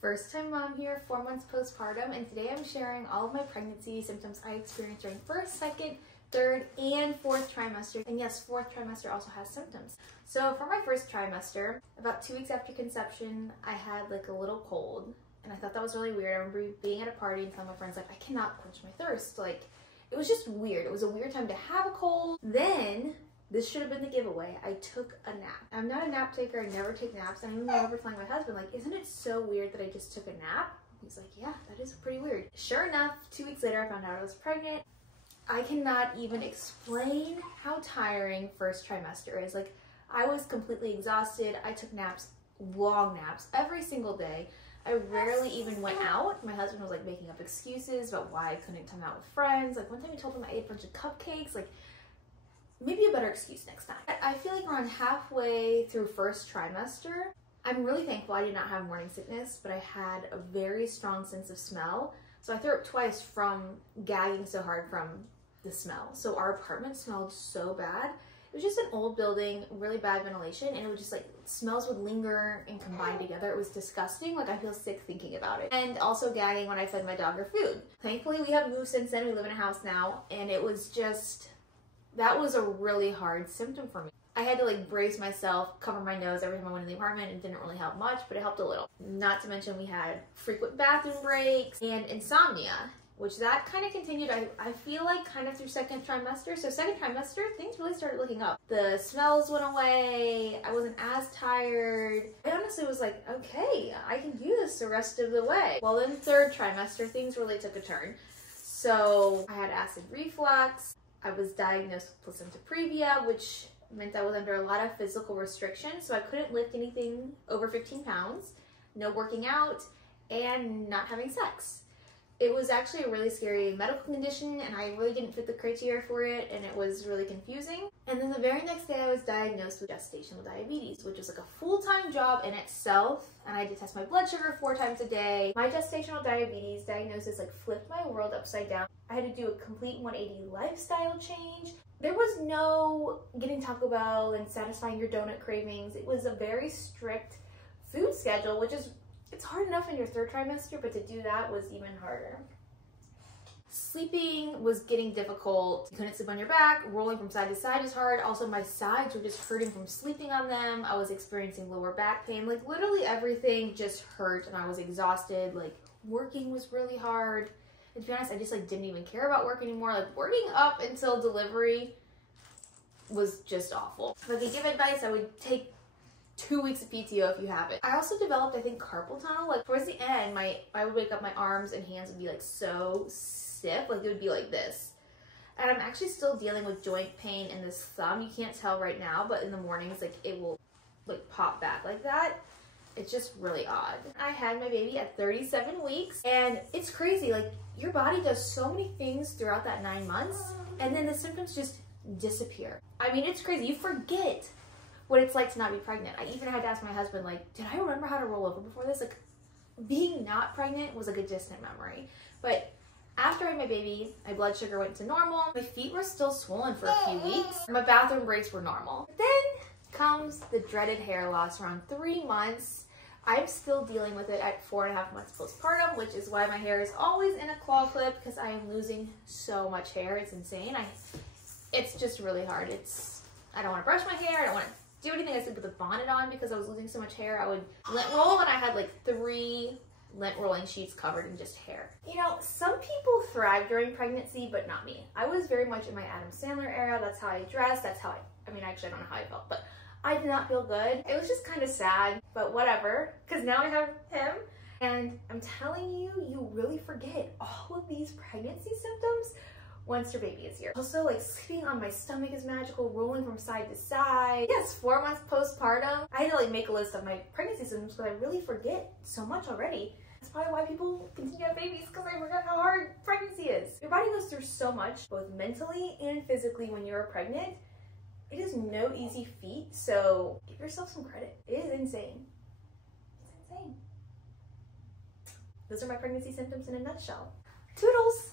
First time mom here, 4 months postpartum, and today I'm sharing all of my pregnancy symptoms I experienced during first, second, third, and fourth trimester. And yes, fourth trimester also has symptoms. So for my first trimester, about 2 weeks after conception, I had like a little cold, and I thought that was really weird. I remember being at a party and telling my friends like, I cannot quench my thirst. Like, it was just weird. It was a weird time to have a cold. Then, this should have been the giveaway. I took a nap. I'm not a nap taker. I never take naps. And I remember telling my husband, like, isn't it so weird that I just took a nap? He's like, yeah, that is pretty weird. Sure enough, 2 weeks later, I found out I was pregnant. I cannot even explain how tiring first trimester is. Like, I was completely exhausted. I took naps, long naps, every single day. I rarely even went out. My husband was like making up excuses about why I couldn't come out with friends. Like one time he told him I ate a bunch of cupcakes. Like, maybe a better excuse next time. I feel like around halfway through first trimester, I'm really thankful I did not have morning sickness, but I had a very strong sense of smell. So I threw up twice from gagging so hard from the smell. So our apartment smelled so bad. It was just an old building, really bad ventilation, and it was just like, smells would linger and combine together. It was disgusting. Like, I feel sick thinking about it. And also gagging when I fed my dog her food. Thankfully, we have moved since then. We live in a house now, and it was just, that was a really hard symptom for me. I had to like brace myself, cover my nose every time I went in the apartment. It didn't really help much, but it helped a little. Not to mention we had frequent bathroom breaks and insomnia, which that kind of continued, I feel like, kind of through second trimester. So second trimester, things really started looking up. The smells went away. I wasn't as tired. I honestly was like, okay, I can do this the rest of the way. Well, then third trimester, things really took a turn. So I had acid reflux. I was diagnosed with placenta previa, which meant I was under a lot of physical restrictions. So I couldn't lift anything over 15 pounds, no working out, and not having sex. It was actually a really scary medical condition, and I really didn't fit the criteria for it, and it was really confusing. And then the very next day I was diagnosed with gestational diabetes, which was like a full-time job in itself, and I had to test my blood sugar 4 times a day. My gestational diabetes diagnosis like flipped my world upside down. I had to do a complete 180 lifestyle change. There was no getting Taco Bell and satisfying your donut cravings. It was a very strict food schedule, which is, it's hard enough in your third trimester, but to do that was even harder. Sleeping was getting difficult. You couldn't sleep on your back. Rolling from side to side is hard. Also, my sides were just hurting from sleeping on them. I was experiencing lower back pain. Like, literally everything just hurt, and I was exhausted. Like, working was really hard. And to be honest, I just like didn't even care about work anymore. Like, working up until delivery was just awful. If I could give advice, I would take 2 weeks of PTO if you have it. I also developed, I think, carpal tunnel. Like, towards the end, I would wake up, my arms and hands would be like so stiff, like it would be like this. And I'm actually still dealing with joint pain in this thumb. You can't tell right now, but in the mornings, like it will like pop back like that. It's just really odd. I had my baby at 37 weeks, and it's crazy. Like, your body does so many things throughout that 9 months, and then the symptoms just disappear. I mean, it's crazy. You forget what it's like to not be pregnant. I even had to ask my husband, like, did I remember how to roll over before this? Like, being not pregnant was like a distant memory. But after I had my baby, my blood sugar went to normal. My feet were still swollen for a few weeks. My bathroom breaks were normal. But then comes the dreaded hair loss around 3 months. I'm still dealing with it at 4.5 months postpartum, which is why my hair is always in a claw clip, because I am losing so much hair. It's insane. It's just really hard. I don't want to brush my hair. I don't want to do anything. I sleep with a bonnet on because I was losing so much hair. I would lint roll, and I had like 3 lint rolling sheets covered in just hair. You know, some people thrive during pregnancy, but not me. I was very much in my Adam Sandler era. That's how I dressed. That's how I mean, actually, I don't know how I felt, but I did not feel good. It was just kind of sad, but whatever, because now I have him. And I'm telling you, you really forget all of these pregnancy symptoms once your baby is here. Also, like, sleeping on my stomach is magical, rolling from side to side. Yes, 4 months postpartum. I had to like make a list of my pregnancy symptoms because I really forget so much already. That's probably why people continue to have babies, because I forgot how hard pregnancy is. Your body goes through so much, both mentally and physically, when you're pregnant. It is no easy feat, so give yourself some credit. It is insane. It's insane. Those are my pregnancy symptoms in a nutshell. Toodles!